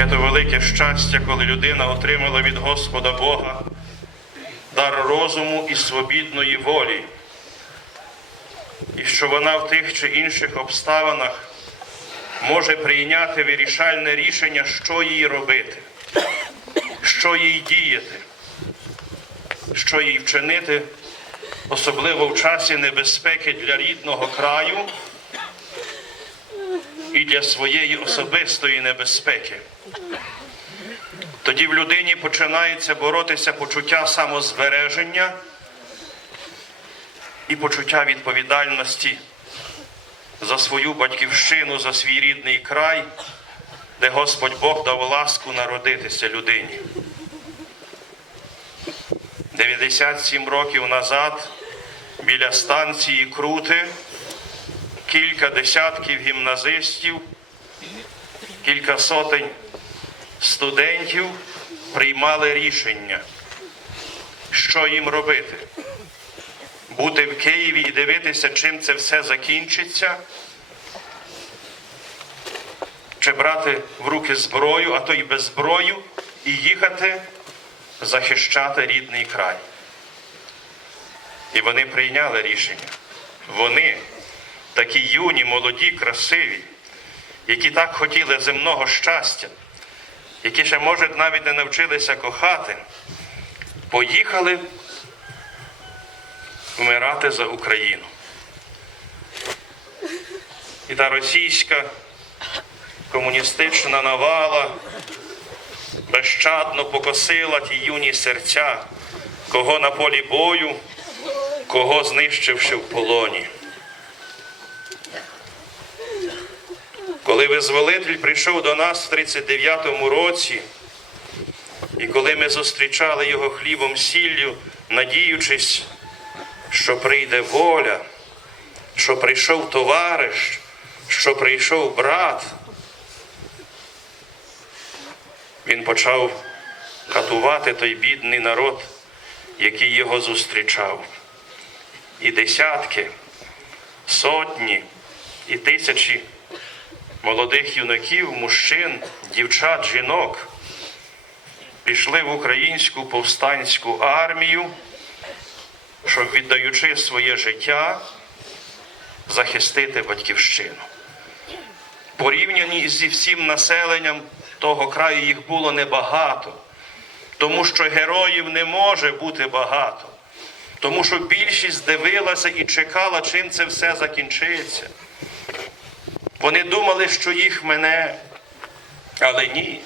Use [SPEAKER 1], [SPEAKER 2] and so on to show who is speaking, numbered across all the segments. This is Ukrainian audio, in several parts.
[SPEAKER 1] Яке то велике щастя, коли людина отримала від Господа Бога дар розуму і свобідної волі, і що вона в тих чи інших обставинах може прийняти вирішальне рішення, що їй робити, що їй діяти, що їй вчинити, особливо в часі небезпеки для рідного краю і для своєї особистої небезпеки. Тоді в людині починається боротися почуття самозбереження і почуття відповідальності за свою батьківщину, за свій рідний край, де Господь Бог дав ласку народитися людині. 97 років назад біля станції Крути кілька десятків гімназистів, кілька сотень студентів приймали рішення, що їм робити. Бути в Києві і дивитися, чим це все закінчиться, чи брати в руки зброю, а то й без зброю, і їхати захищати рідний край. І вони прийняли рішення. Вони, такі юні, молоді, красиві, які так хотіли земного щастя, які ще, може, навіть не навчилися кохати, поїхали вмирати за Україну. І та російська комуністична навала безщадно покосила ті юні серця, кого на полі бою, кого знищивши в полоні. Коли визволитель прийшов до нас в 39-му році, і коли ми зустрічали його хлібом сіллю, надіючись, що прийде воля, що прийшов товариш, що прийшов брат, він почав катувати той бідний народ, який його зустрічав. І десятки, сотні і тисячі молодих юнаків, мужчин, дівчат, жінок пішли в українську повстанську армію, щоб, віддаючи своє життя, захистити батьківщину. Порівняні зі всім населенням того краю їх було небагато, тому що героїв не може бути багато, тому що більшість дивилася і чекала, чим це все закінчиться. Вони думали, що їх мене, але ні.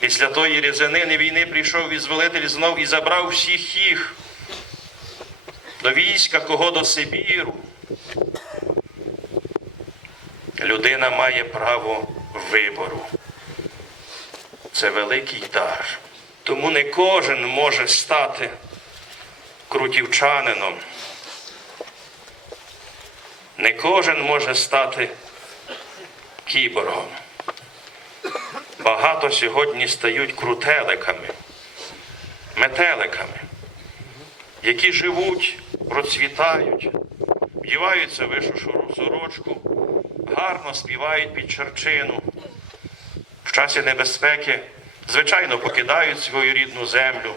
[SPEAKER 1] Після тої різанини війни прийшов визволитель знов і забрав всіх їх до війська, кого до Сибіру. Людина має право вибору. Це великий дар. Тому не кожен може стати крутівчанином. Не кожен може стати кіборгом. Багато сьогодні стають крутеликами, метеликами, які живуть, процвітають, вдіваються вишу сорочку, гарно співають під черчину. В часі небезпеки, звичайно, покидають свою рідну землю,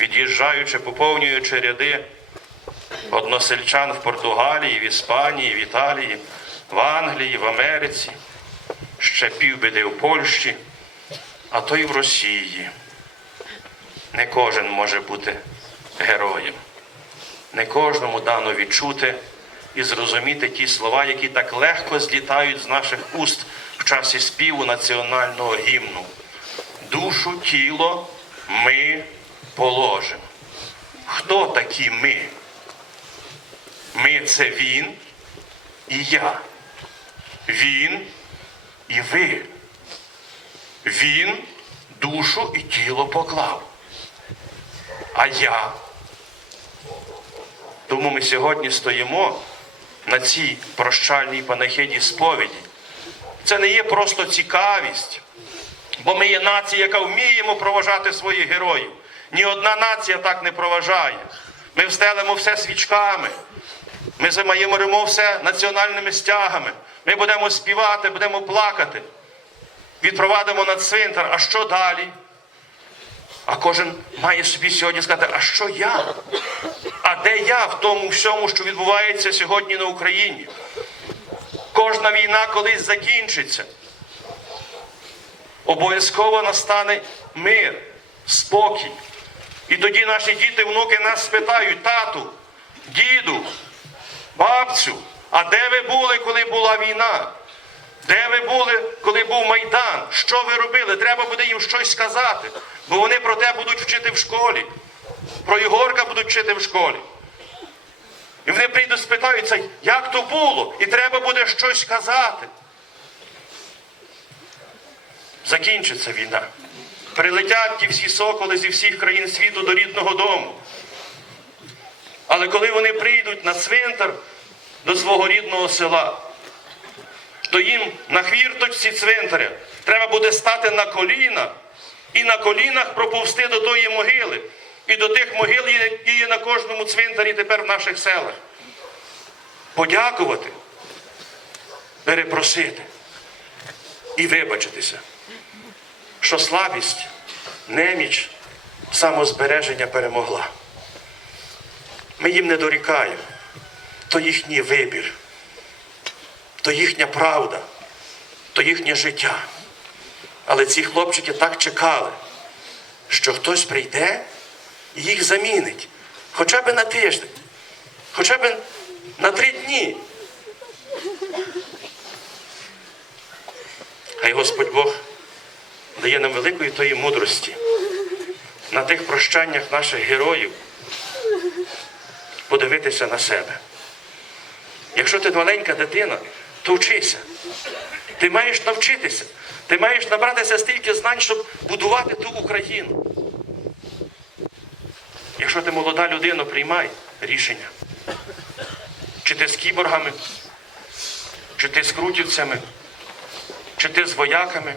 [SPEAKER 1] від'їжджаючи, поповнюючи ряди односельчан в Португалії, в Іспанії, в Італії, в Англії, в Америці, ще півбіди в Польщі, а то й в Росії. Не кожен може бути героєм. Не кожному дано відчути і зрозуміти ті слова, які так легко злітають з наших уст в часі співу національного гімну. Душу, тіло ми положимо. Хто такі ми? Ми це він і я. Він і ви. Він душу і тіло поклав. А я. Тому ми сьогодні стоїмо на цій прощальній панахиді сповіді. Це не є просто цікавість, бо ми є нація, яка вміємо проважати своїх героїв. Ні одна нація так не проважає. Ми встелимо все свічками. Ми замаємо все національними стягами. Ми будемо співати, будемо плакати. відпровадимо на цвинтар, а що далі? А кожен має собі сьогодні сказати, а що я? А де я в тому всьому, що відбувається сьогодні на Україні? Кожна війна колись закінчиться. Обов'язково настане мир, спокій. І тоді наші діти, внуки нас спитають, тату, діду, бабцю, а де ви були, коли була війна? Де ви були, коли був Майдан? Що ви робили? Треба буде їм щось сказати, бо вони про те будуть вчити в школі. Про Ігорка будуть вчити в школі. І вони прийдуть спитаються, як то було, і треба буде щось казати. Закінчиться війна. Прилетять ті всі соколи зі всіх країн світу до рідного дому. Але коли вони прийдуть на цвинтар до свого рідного села, то їм на хвірточці цвинтаря треба буде стати на коліна і на колінах проповсти до тої могили і до тих могил, які є на кожному цвинтарі тепер в наших селах. Подякувати, перепросити і вибачитися, що слабість, неміч, самозбереження перемогла. Ми їм не дорікаємо, то їхній вибір то їхня правда, то їхнє життя. Але ці хлопчики так чекали, що хтось прийде і їх замінить. Хоча б на тиждень, хоча б на три дні. Хай Господь Бог дає нам великої тої мудрості на тих прощаннях наших героїв подивитися на себе. Якщо ти маленька дитина, то вчися. Ти маєш навчитися. Ти маєш набратися стільки знань, щоб будувати ту Україну. Якщо ти молода людина, приймай рішення. Чи ти з кіборгами, чи ти з крутівцями, чи ти з вояками,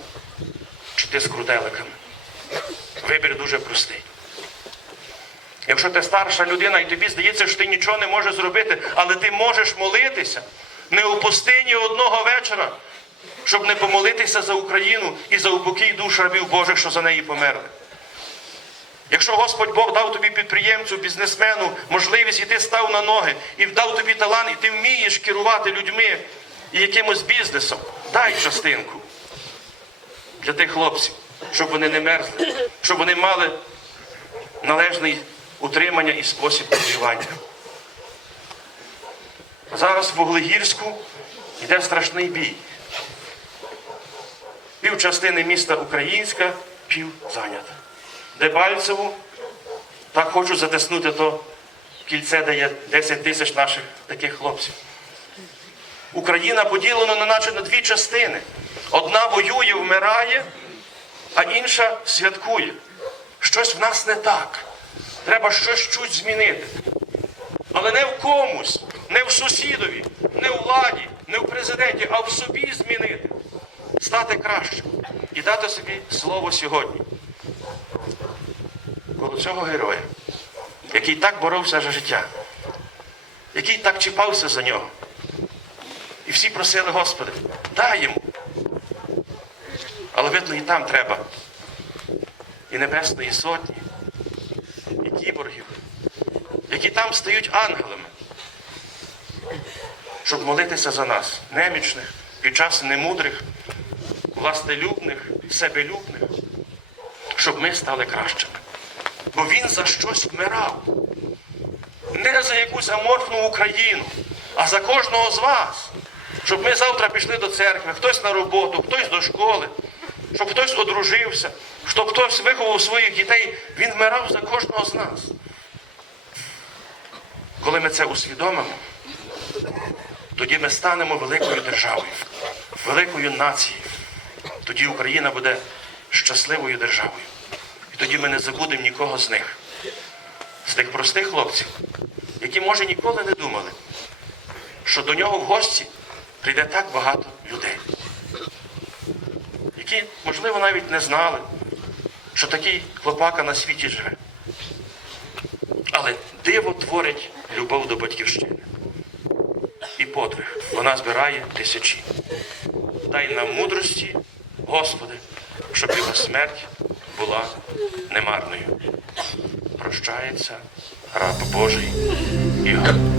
[SPEAKER 1] чи ти з круделиками. Вибір дуже простий. Якщо ти старша людина і тобі здається, що ти нічого не можеш зробити, але ти можеш молитися, не упусти ні одного вечора, щоб не помолитися за Україну і за упокій душ рабів Божих, що за неї померли. Якщо Господь Бог дав тобі підприємцю, бізнесмену можливість, і ти став на ноги, і дав тобі талант, і ти вмієш керувати людьми і якимось бізнесом, дай частинку для тих хлопців, щоб вони не мерзли, щоб вони мали належний утримання і спосіб проживання. Зараз в Вуглегірську йде страшний бій. Пів частини міста Українська, пів зайнята. Дебальцеву так хочуть затиснути то кільце, де є 10 тисяч наших таких хлопців. Україна поділена на наче на дві частини. Одна воює, вмирає, а інша святкує. Щось в нас не так. Треба щось чуть змінити. Але не в комусь, не в сусідові, не в владі, не в президенті, а в собі змінити. Стати кращим і дати собі слово сьогодні. Коло цього героя, який так боровся за життя, який так чіпався за нього. І всі просили, Господи, дай йому. Але видно, і там треба і Небесної Сотні, кіборгів, які там стають ангелами, щоб молитися за нас, немічних, під час немудрих, властелюбних, себелюбних, щоб ми стали кращими. Бо він за щось вмирав. Не за якусь аморфну Україну, а за кожного з вас. Щоб ми завтра пішли до церкви, хтось на роботу, хтось до школи, щоб хтось одружився, щоб хтось виховав своїх дітей. Він вмирав за кожного з нас. Коли ми це усвідомимо, тоді ми станемо великою державою, великою нацією. Тоді Україна буде щасливою державою. І тоді ми не забудемо нікого з них, з тих простих хлопців, які, може, ніколи не думали, що до нього в гості прийде так багато людей, які, можливо, навіть не знали, що такий хлопака на світі живе. Але диво творить любов до батьківщини. І подвиг. Вона збирає тисячі. Дай нам мудрості, Господи, щоб його смерть була немарною. Прощається раб Божий Ігор.